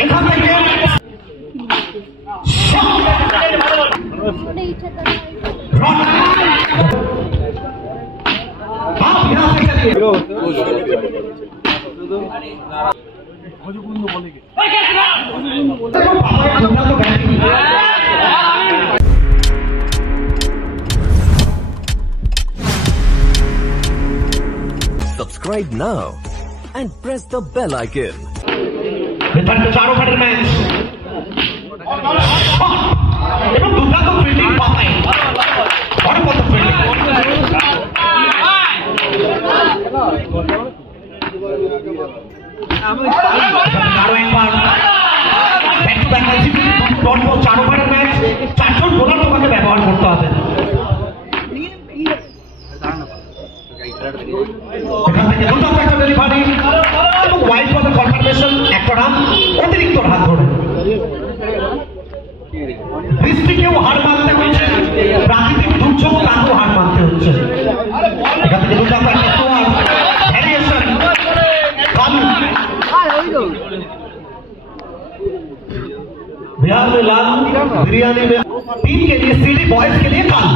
এখান থেকে Subscribe now and press the bell icon. Return to 4 over match. এবং দুর্দান্ত ফিল্ডিং পায় বড় কত ফিল্ডিং আরো একবার back to back dot ball 4 ওভারের ম্যাচ 4 জন বোলার তোমাকে ব্যবহার করতে হবে এখান থেকে দুর্দান্ত একটা ডেলিভারি এবং ওয়াইড বলের কনফার্মেশন একটা রান অতিরিক্ত রান ধরে বৃষ্টিকেও হার মানতে হচ্ছে প্রাকৃতিক দুর্যোগ তাকেও হার মানতে হচ্ছে এখান থেকে দুর্দান্ত একটা সোয়ার ভ্যারিয়েশন बिहार में लाल बिरयानी में टीम के लिए सीडी बॉयज के लिए काल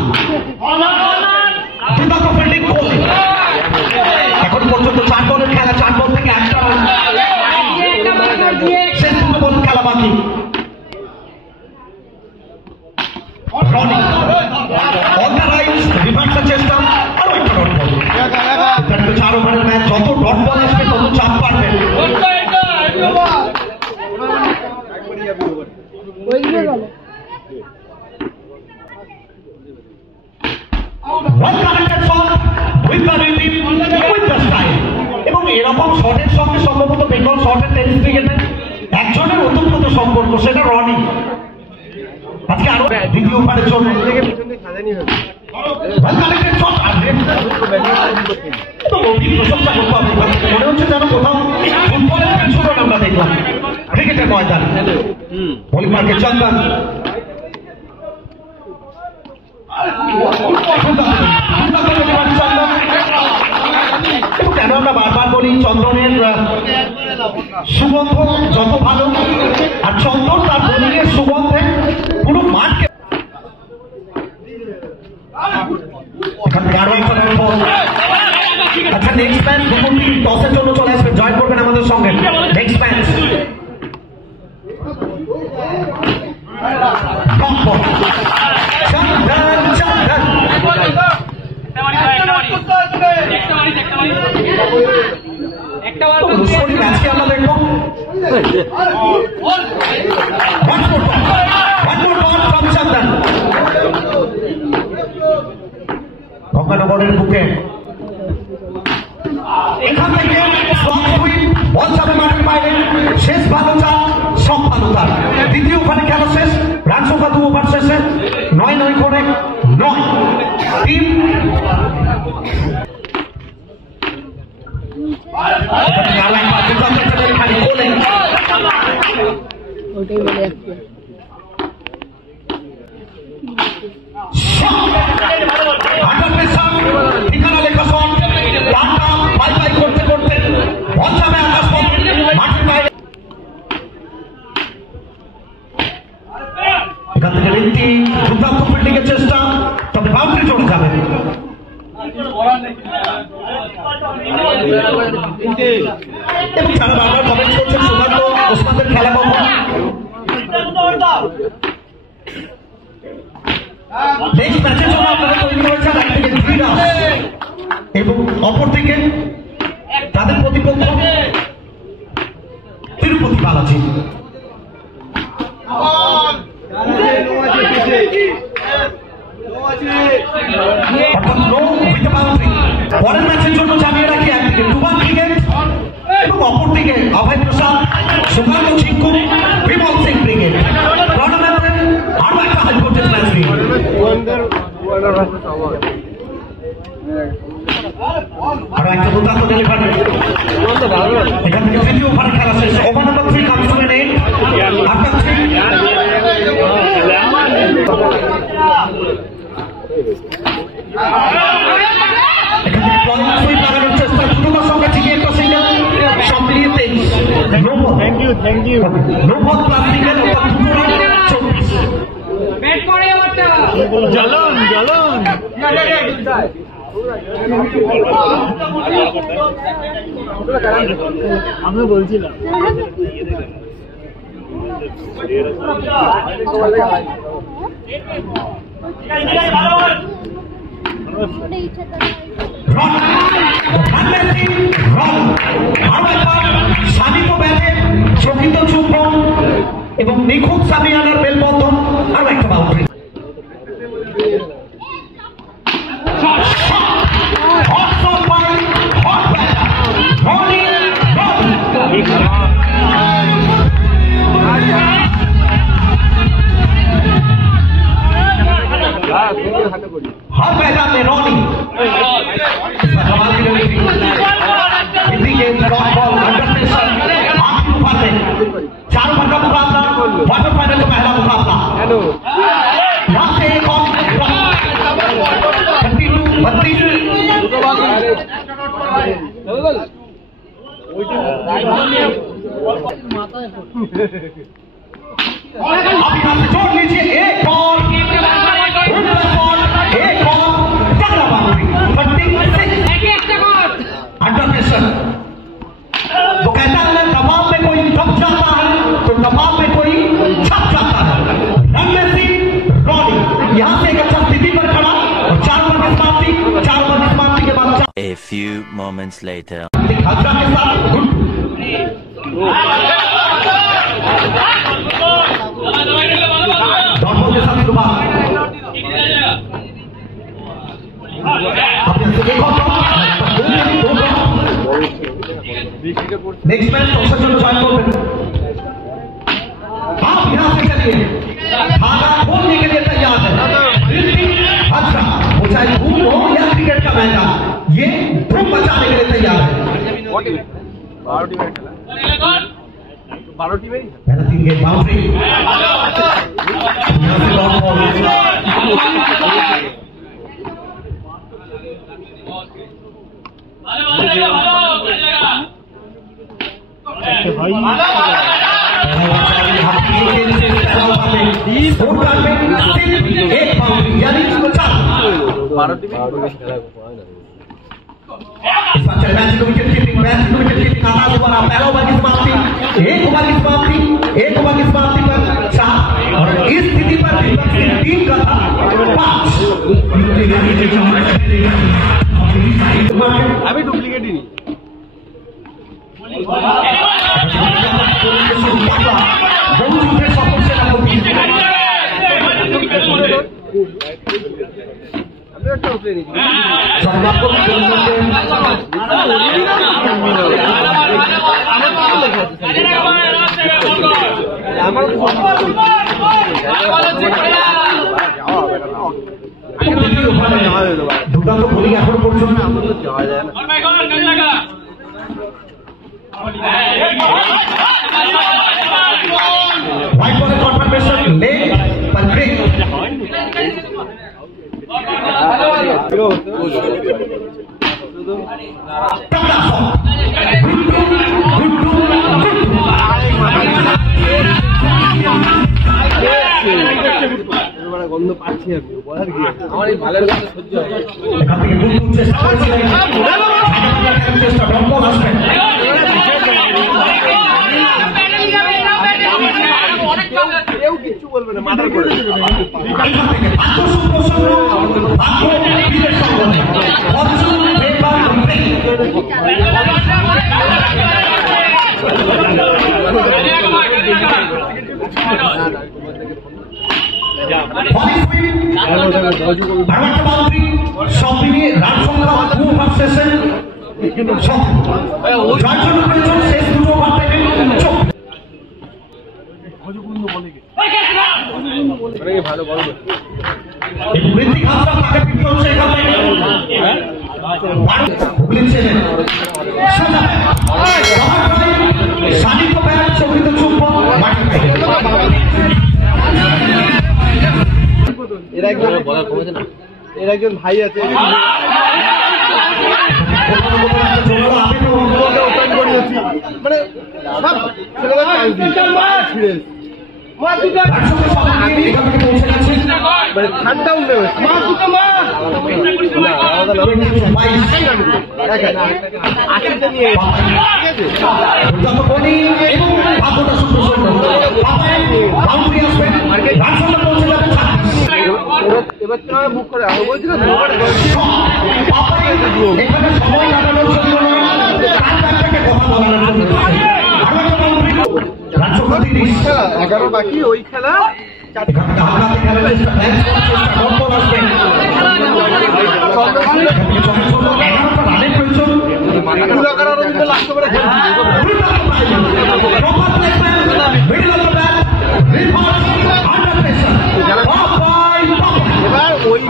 দুর্দান্ত ফিল্ডিং গোল এখন পর্যন্ত 4 বলের খেলা 4 বল থেকে একটা রান শেষ 2 বল খেলা বাকি রনি অন দ্য রাইট রিভার্সের চেষ্টা আরো একটা ডট বল এটা 4 ওভারের ম্যাচ যত ডট বল আসবে তত চাপ পারবে এবং এরকম শটের সঙ্গে সম্ভবত বেঙ্গল শটের টেনিস ক্রিকেটে একজনের অত্যন্ত সম্পর্ক সেটা রনি আজকে আরো দ্বিতীয় ওভারের জন্য মনে হচ্ছে যেন কোথাও ফুটবলের পিছনে আমরা দেখলাম ক্রিকেটের ময়দান হলিমার্কে চন্দন কেন আমরা বারবার বলি চন্দনের সুগন্ধ যত ভালো আর চন্দন তার বোলিংয়ের সুগন্ধে পুরো মাঠকে আচ্ছা নেক্সট ম্যাচ দুপুর টসের জন্য চলে আসবেন জয়েন করবেন আমাদের সঙ্গে নেক্সট ম্যাচ ম্যাচকে আমরা দেখবো গঙ্গানগরের বুকে এখান থেকে বল যাবে মাঠের বাইরে শেষ ভালো চাল সব ভালো তার দ্বিতীয় ওভারে খেলা শেষ রান সংখ্যা 2 ওভার শেষে 9 করে 9 টিম ওটাই বলে ঠিকানা লেখা শট রানটা বাই বাই করতে করতে বল যাবে আকাশ মাঠের বাইরে এখান থেকে রিন্টি দুর্দান্ত ফিল্ডিং এর চেষ্টা তবে বাউন্ডারি চলে যাবে এবং যারা বারবার কমেন্ট করছেন সুকান্ত ওসমানদের খেলা কখন নেক্সট ম্যাচের জন্য আপনারা তৈরি করেছেন একদিকে ক্রীড়া এবং অপরদিকে তাদের প্রতিপক্ষ তিরুপতি বালাজি পরের ম্যাচের জন্য জানিয়ে রাখি একদিকে টুবান ক্রিকেট এবং অপরদিকে অভয় প্রসাদ সুকান্ত চিঙ্কু বিমল সিং ক্রিকেট টুর্নামেন্টে আরো একটা হাই ভোল্টেজ ম্যাচ নিয়ে আরো একটা দুর্দান্ত ডেলিভারি এখান থেকে তৃতীয় ওভারে খেলা শেষ over number 3 coming to an end after 3 এখান থেকে পয়েন্ট সুইপ লাগানোর চেষ্টা দুটোর সঙ্গে ঠিকই একটা সিঙ্গেল সব মিলিয়ে থ্যাংক ইউ। নৌপথ প্লাস্টিকের ওপর দুটো রান 24। ব্যাট করে আমারটা জ্বলন জ্বলন আমি বলছিলাম সাধিত ব্যাটে চকিত চুম্বন এবং নিখুঁত সামিয়ানার মেলবন্ধন আর একটা বাউন্ডারি। हर मैदान में रॉनी के डॉट बॉल अंडर प्रेशर आखिरी ओवर में 4 ओवर का मुकाबला, क्वार्टर फाइनल का पहला मुकाबला। यहाँ से एक और 32 अब यहाँ से जोड़ लीजिए एक और अंडर प्रेशर। वो कहता है दबाव में कोई दब जाता है तो दबाव में कोई छप जाता है। रणमेसी रॉनी यहाँ से एक अच्छा स्थिति पर खड़ा और 4 ओवर की समाप्ति के बाद A few moments later. हल्का के साथ डॉटबॉल के साथ दोबारा नेक्स्ट मैच टॉसर जो ज्वाइन करते हैं आप यहां से चलिए धागा खोलने के लिए तैयार है। अच्छा वो चाहे धूम हो या क्रिकेट का मैदान, ये धूम मचाने के लिए तैयार है। 12 टीम पहला 3 गेट बाउंड्री यानी इस बार चल मैच विकेट कीपिंग आगाज हुआ। पहला ओवर की समाप्ति, एक ओवर की समाप्ति पर 4 और इस स्थिति पर टीम का था 5। अभी डुप्लीकेट ही नहीं দুর্দান্ত বোলিং এখন পর্যন্ত যাওয়া যায় না। व्हाइट बॉल कॉन्फर्मेशन ले पर ब्रेक গন্ধ পাচ্ছি আমি বলার কি আমার এই ভালের গন্ধ সহ্য হয় এখান থেকে গুড চেষ্টা করেছিলেন চেষ্টা বল আসবে কেউ কিচ্ছু বলবে না মার্ডার করে এখান থেকে বিশেষ সংগ্রাম অর্জুন পেপার ব্রেক সব মিলিয়ে রান সংখ্যা 2 ওভার শেষে শেষ 2 ওভার থেকে ভালো বল ঋত্বিক হাসরা তাকে পিক করছে এখান থেকে হুগলি ছেলে সানিক ব্যাট চকিত চুম্ব মাটি খাইছে এর একজন ভাই আছে মানে ঠান্ডা উঠবে এবার তো মুখ করে আরো বলছিল খেলা 11 বাকি ওই খেলা এবার ওই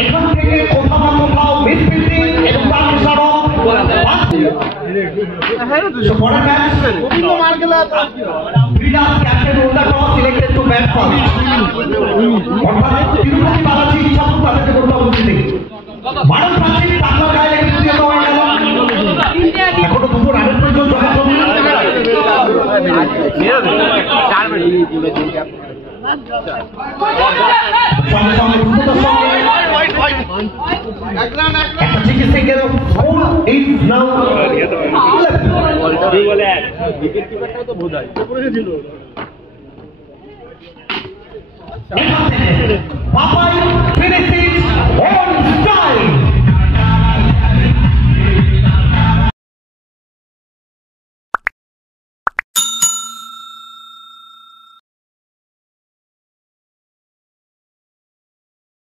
এখান থেকে কোথাও না কোথাও মিসফিটিং এবং captain Ulda Toss selected to bat first. Tirupati Balaji ইচ্ছা তাদেরকে করতে হবে ভারত প্রাচীন বাংলা গায়ে তৃতীয় হয়ে গেল এখনো দুটো রানের প্রয়োজন Papai finishes on